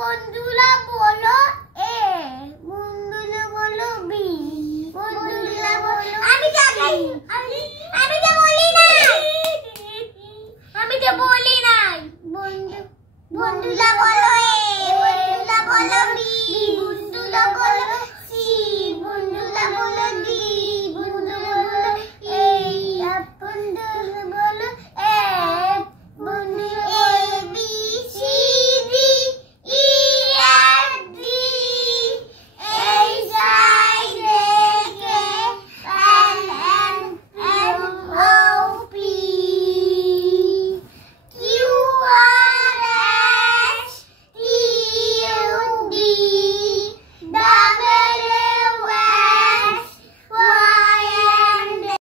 বন্ধুরা বলো এ, বন্ধুরা বলো বি, বন্ধুরা বলো আমি জানি আমি তো বলি নাই বন্ধুরা বলো